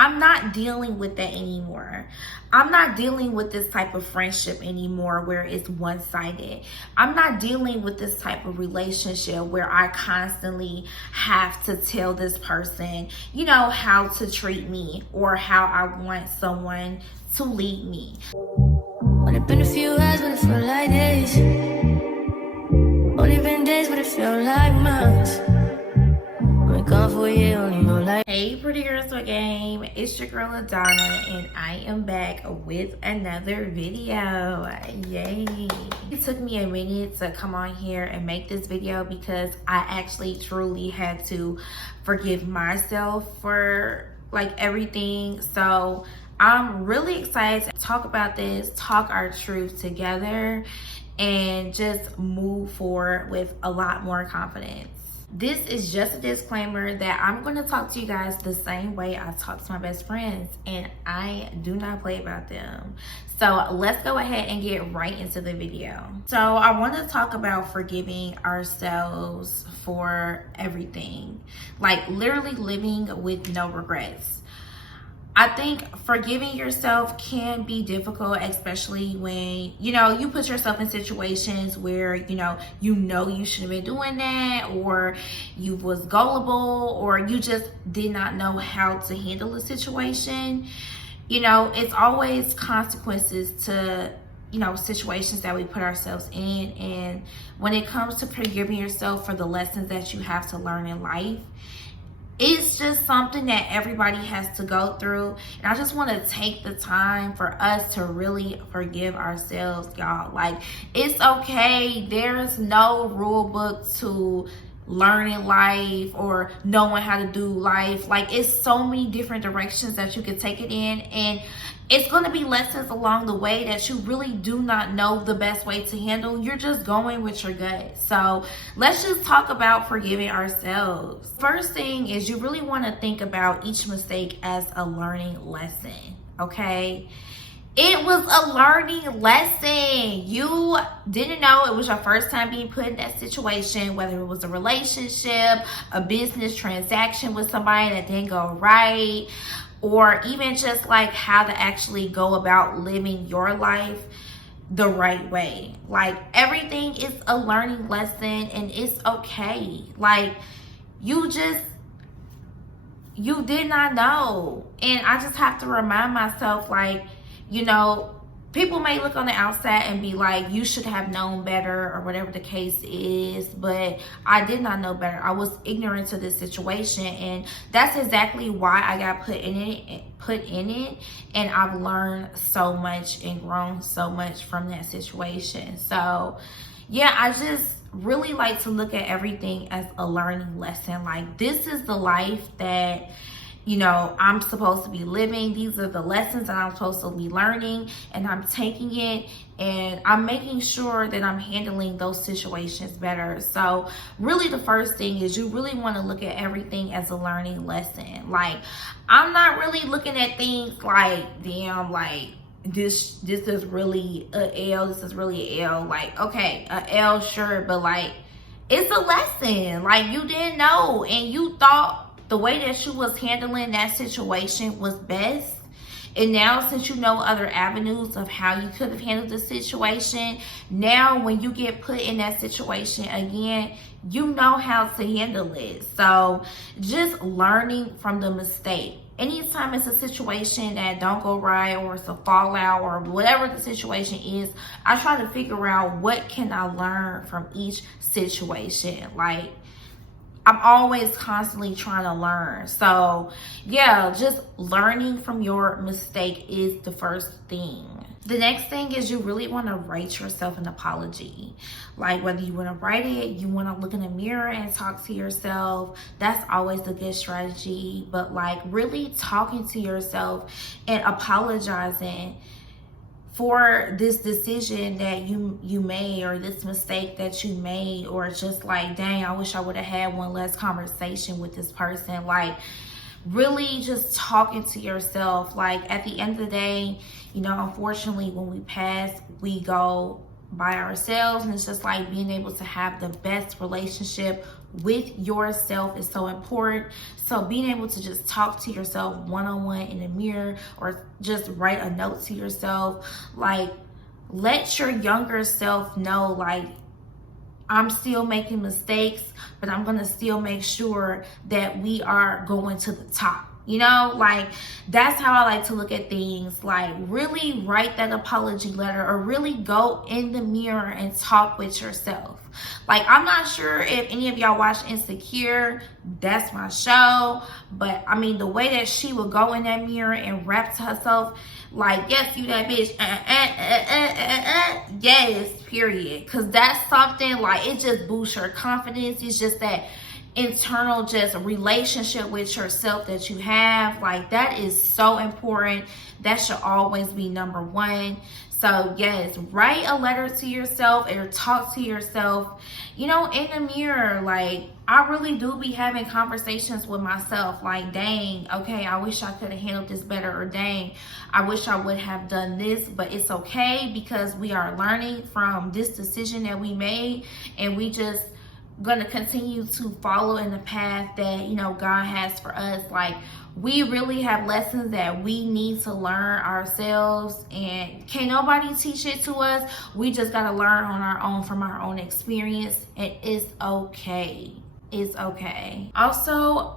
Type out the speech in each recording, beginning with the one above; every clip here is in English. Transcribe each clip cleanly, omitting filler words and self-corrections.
I'm not dealing with that anymore. I'm not dealing with this type of friendship anymore where it's one-sided. I'm not dealing with this type of relationship where I constantly have to tell this person, you know, how to treat me or how I want someone to lead me. Only been a few hours, but it felt like days. Only been days, but it felt like months. Been gone for a year, only know like. Hey pretty girls with game, it's your girl Adana and I am back with another video. Yay. It took me a minute to come on here and make this video because I actually truly had to forgive myself for like everything. So I'm really excited to talk about this, talk our truth together, and just move forward with a lot more confidence. This is just a disclaimer that I'm going to talk to you guys the same way I talk to my best friends, and I do not play about them. So let's go ahead and get right into the video. So I want to talk about forgiving ourselves for everything, like literally living with no regrets. I think forgiving yourself can be difficult, especially when, you put yourself in situations where, you shouldn't have been doing that, or you was gullible, or you just did not know how to handle a situation. It's always consequences to, situations that we put ourselves in. And when it comes to forgiving yourself for the lessons that you have to learn in life, it's just something that everybody has to go through. And I just want to take the time for us to really forgive ourselves, y'all. Like, it's okay. There's no rule book to learning life or knowing how to do life. Like, it's so many different directions that you could take it in. And it's going to be lessons along the way that you really do not know the best way to handle. You're just going with your gut. So let's just talk about forgiving ourselves. First thing is you really want to think about each mistake as a learning lesson, okay? It was a learning lesson. You didn't know it was your first time being put in that situation, whether it was a relationship, a business transaction with somebody that didn't go right, or even just like how to actually go about living your life the right way. Like, everything is a learning lesson, and it's okay. Like, you did not know. And I just have to remind myself, like, people may look on the outside and be like, you should have known better, or whatever the case is, but I did not know better. I was ignorant to this situation, and that's exactly why I got put in it, and I've learned so much and grown so much from that situation. So yeah, I just really like to look at everything as a learning lesson. Like, this is the life that I'm supposed to be living. These are the lessons that I'm supposed to be learning, and I'm taking it and I'm making sure that I'm handling those situations better. So really, the first thing is you really want to look at everything as a learning lesson. Like, I'm not really looking at things like, damn, like, this is really a L, this is really a L. Like, okay, a L, sure, but like, it's a lesson. Like, you didn't know, and you thought the way that you was handling that situation was best. And now, since you know other avenues of how you could have handled the situation, now when you get put in that situation again, you know how to handle it. So just learning from the mistake. Anytime it's a situation that don't go right, or it's a fallout, or whatever the situation is, I try to figure out what can I learn from each situation. Like, I'm always constantly trying to learn. So yeah, just learning from your mistake is the first thing. The next thing is you really want to write yourself an apology. Like, whether you want to write it, you want to look in the mirror and talk to yourself, that's always a good strategy. But like, really talking to yourself and apologizing for this decision that you made, or this mistake that you made, or just like, dang, I wish I would have had one less conversation with this person. Like, really just talking to yourself. Like, at the end of the day, unfortunately, when we pass, we go by ourselves, and it's just like being able to have the best relationship with yourself is so important. So being able to just talk to yourself one-on-one in the mirror, or just write a note to yourself, like, let your younger self know, like, I'm still making mistakes, but I'm gonna still make sure that we are going to the top. You know, like, that's how I like to look at things. Like, really write that apology letter, or really go in the mirror and talk with yourself. Like, I'm not sure if any of y'all watch Insecure. That's my show. But I mean, the way that she would go in that mirror and rap to herself, like, yes, you that bitch, yes, period. Because that's something, like, it just boosts your confidence. It's just that internal just relationship with yourself that you have. Like, that is so important. That should always be number one. So yes, write a letter to yourself or talk to yourself, you know, in the mirror. Like, I really do be having conversations with myself, like, dang, okay, I wish I could have handled this better, or dang, I wish I would have done this. But it's okay, because we are learning from this decision that we made, and we just gonna continue to follow in the path that, you know, God has for us. Like, we really have lessons that we need to learn ourselves, and can't nobody teach it to us. We just gotta learn on our own, from our own experience, and it's okay. It's okay. Also,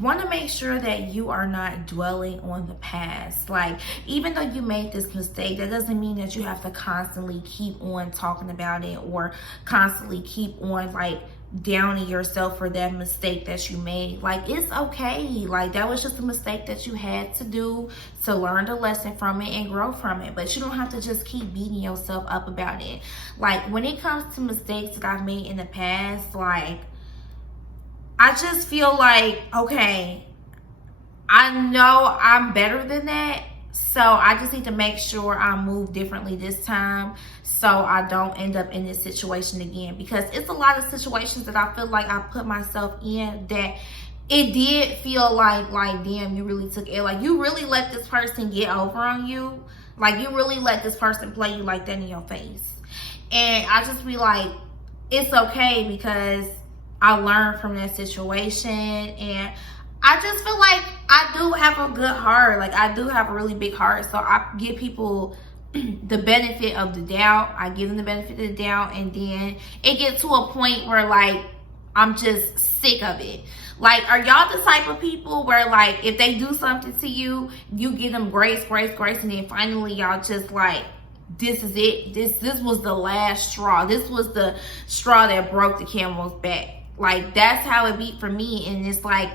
want to make sure that you are not dwelling on the past. Like, even though you made this mistake, that doesn't mean that you have to constantly keep on talking about it, or constantly keep on, like, downing yourself for that mistake that you made. Like, it's okay. Like, that was just a mistake that you had to do to learn the lesson from it and grow from it. But you don't have to just keep beating yourself up about it. Like, when it comes to mistakes that I've made in the past, like, I just feel like, okay, I know I'm better than that, so I just need to make sure I move differently this time, so I don't end up in this situation again. Because it's a lot of situations that I feel like I put myself in that it did feel like damn, you really took it. Like, you really let this person get over on you. Like, you really let this person play you like that in your face. And I just be like, it's okay, because I learned from that situation. And I just feel like I do have a good heart. Like, I do have a really big heart. So I give people the benefit of the doubt. I give them the benefit of the doubt. And then it gets to a point where, like, I'm just sick of it. Like, are y'all the type of people where, like, if they do something to you, you give them grace, and then finally y'all just like, this is it. This was the last straw. This was the straw that broke the camel's back. Like, that's how it be for me. And it's like,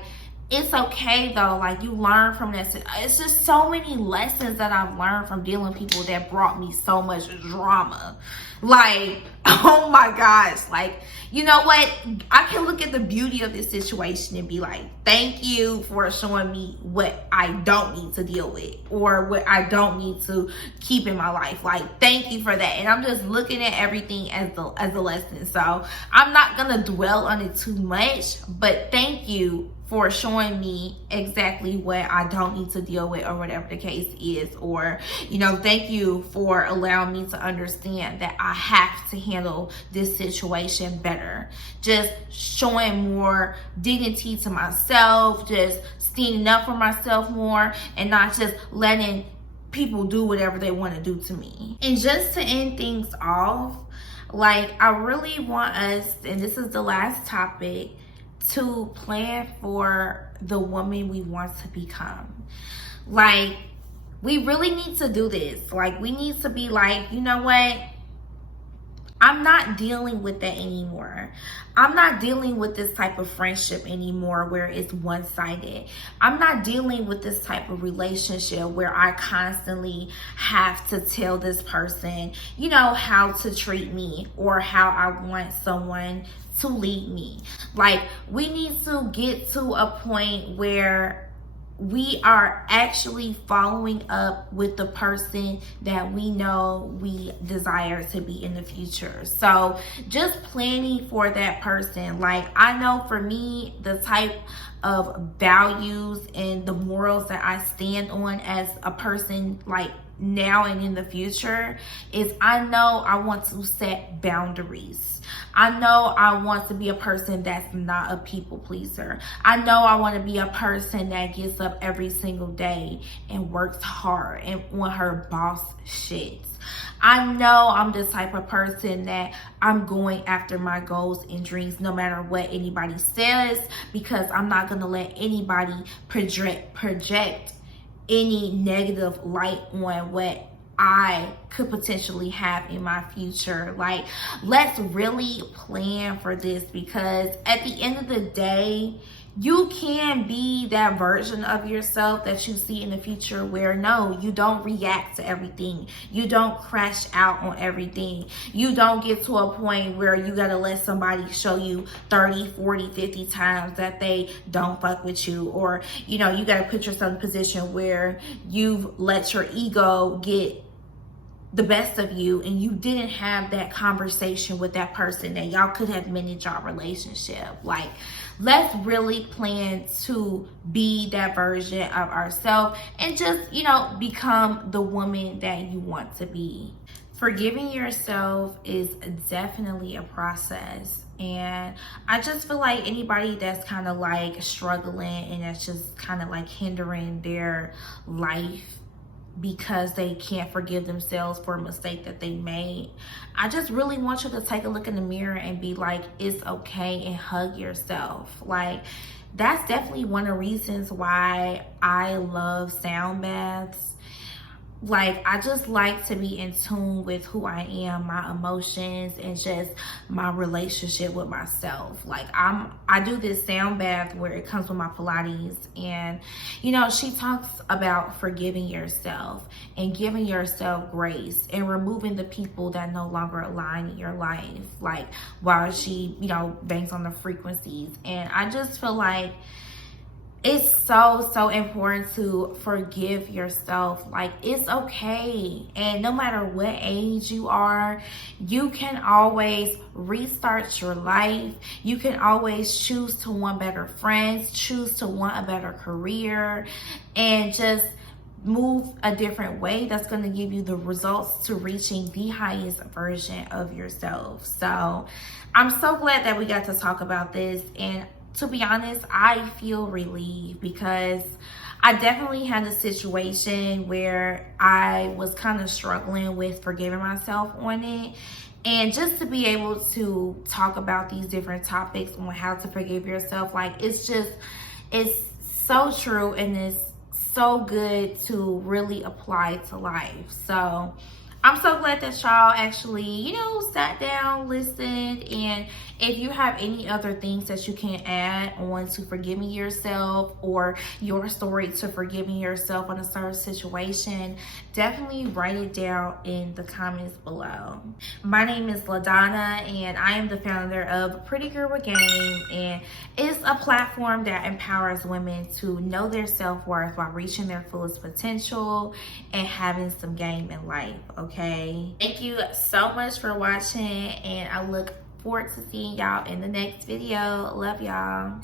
it's okay though. Like, you learn from this. It's just so many lessons that I've learned from dealing with people that brought me so much drama. Like, oh my gosh. Like, you know what? I can look at the beauty of this situation and be like, thank you for showing me what I don't need to deal with, or what I don't need to keep in my life. Like, thank you for that. And I'm just looking at everything as a lesson. So I'm not gonna dwell on it too much, but thank you for showing me exactly what I don't need to deal with, or whatever the case is. Or, you know, thank you for allowing me to understand that I have to handle this situation better. Just showing more dignity to myself, just standing up for myself more, and not just letting people do whatever they want to do to me. And just to end things off, like, I really want us, and this is the last topic, to plan for the woman we want to become. Like, we really need to do this. Like, we need to be like, you know what? I'm not dealing with that anymore. I'm not dealing with this type of friendship anymore where it's one-sided. I'm not dealing with this type of relationship where I constantly have to tell this person, you know, how to treat me, or how I want someone to lead me. Like, we need to get to a point where we are actually following up with the person that we know we desire to be in the future. So just planning for that person. Like, I know for me, the type of values and the morals that I stand on as a person, like now and in the future, is I know I want to set boundaries. I know I want to be a person that's not a people pleaser. I know I want to be a person that gets up every single day and works hard and on her boss shit. I know I'm the type of person that I'm going after my goals and dreams no matter what anybody says, because I'm not going to let anybody project any negative light on what I could potentially have in my future. Like, let's really plan for this, because at the end of the day, you can be that version of yourself that you see in the future where no, you don't react to everything. You don't crash out on everything. You don't get to a point where you gotta let somebody show you 30, 40, 50 times that they don't fuck with you. Or, you know, you gotta put yourself in a position where you've let your ego get the best of you and you didn't have that conversation with that person that y'all could have mended your relationship. Like, let's really plan to be that version of ourselves and just, you know, become the woman that you want to be. Forgiving yourself is definitely a process. And I just feel like anybody that's kind of like struggling and that's just kind of like hindering their life because they can't forgive themselves for a mistake that they made, I just really want you to take a look in the mirror and be like, it's okay, and hug yourself. Like, that's definitely one of the reasons why I love sound baths. Like, I just like to be in tune with who I am, my emotions, and just my relationship with myself. Like, I do this sound bath where it comes with my Pilates, and you know, she talks about forgiving yourself and giving yourself grace and removing the people that no longer align in your life. Like, while she, you know, bangs on the frequencies. And I just feel like it's so important to forgive yourself. Like, it's okay. And no matter what age you are, you can always restart your life. You can always choose to want better friends, choose to want a better career, and just move a different way that's going to give you the results to reaching the highest version of yourself. So I'm so glad that we got to talk about this. And to be honest, I feel relieved, because I definitely had a situation where I was kind of struggling with forgiving myself on it. And just to be able to talk about these different topics on how to forgive yourself, like, it's so true, and it's so good to really apply to life. So I'm so glad that y'all actually, you know, sat down, listened. And if you have any other things that you can add on to forgiving yourself, or your story to forgiving yourself on a certain situation, definitely write it down in the comments below. My name is LaDonna, and I am the founder of Pretty Girl with Game, and it's a platform that empowers women to know their self-worth while reaching their fullest potential and having some game in life. Okay, thank you so much for watching, and I look forward to seeing y'all in the next video. Love y'all.